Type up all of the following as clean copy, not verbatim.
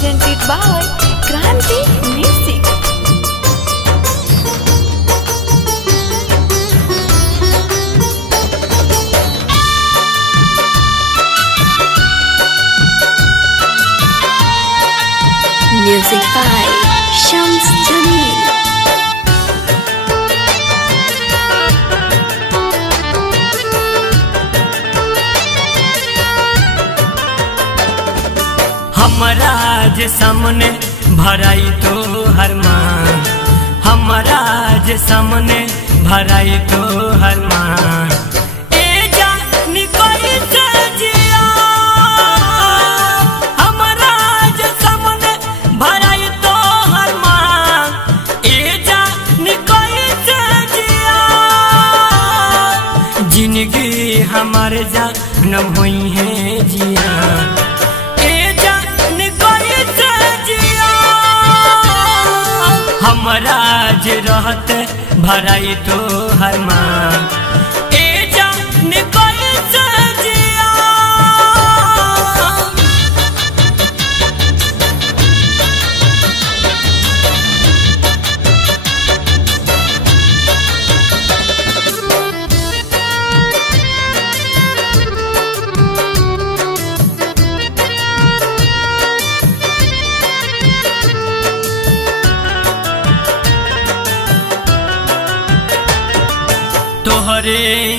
presented by Kranti Music. Music by Shams Jamil. हमारा जे सामने भराई तो हर मान, हमारा जे सामने भराई तो हर मान। ए जानी कोई सजिया हमारा जे सामने भराई तो हर मान। ए जानी कोई सजिया जिंदगी हमारे जन्म हुई है जिया। हमारा जे रहते भराई तो हर मान। ए जान कोई सजिया तोहरे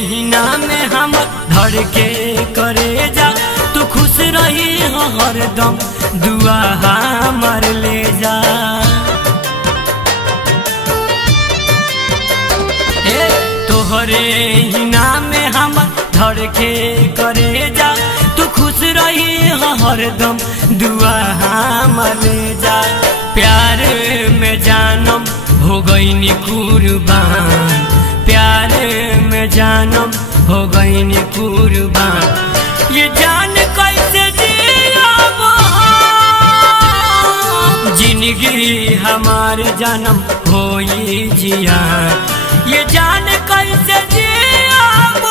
ही नाम हम धर के करे जा। तू खुश रही हो हरदम दुआ हमार ले जा। तोहरे ही नाम हम धर के करे जा। तू खुश रही हो हरदम दुआ हमार ले जा। प्यार में जानम हो गई नी कुर्बान, प्यार में जानम हो गई नी कुर्बान। ये जान कैसे जियाब जिंदगी हमारे जन्म होई जिया। ये जान कैसे जियाब।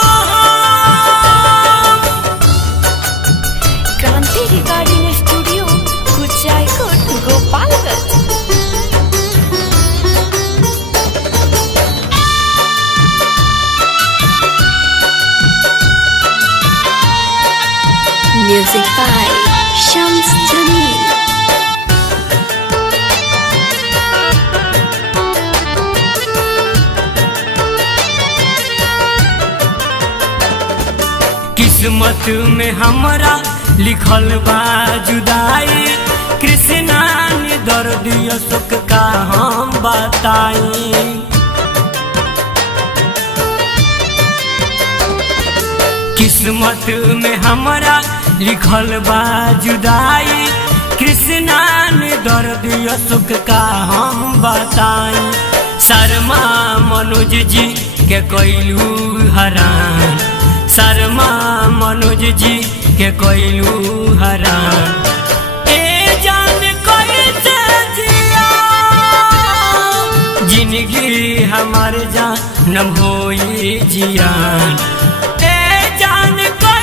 Kranti recording studio Kuchaikot Gopalganj. Music by Shams Jamil. किस्मत में हमरा लिखल बा जुदाई। कृष्णा ने दर्द सुख का हम बताई। किस्मत में हमरा लिखल बा जुदाई। कृष्णा ने दर्द सुख का हम बताई। शर्मा मनोज जी के कोइलू हरान, शर्मा मनोज जी के कोइलू हरान। ए जान कोई सजिया जिंदगी हमारे जन्म होई जिया। ए जान कोई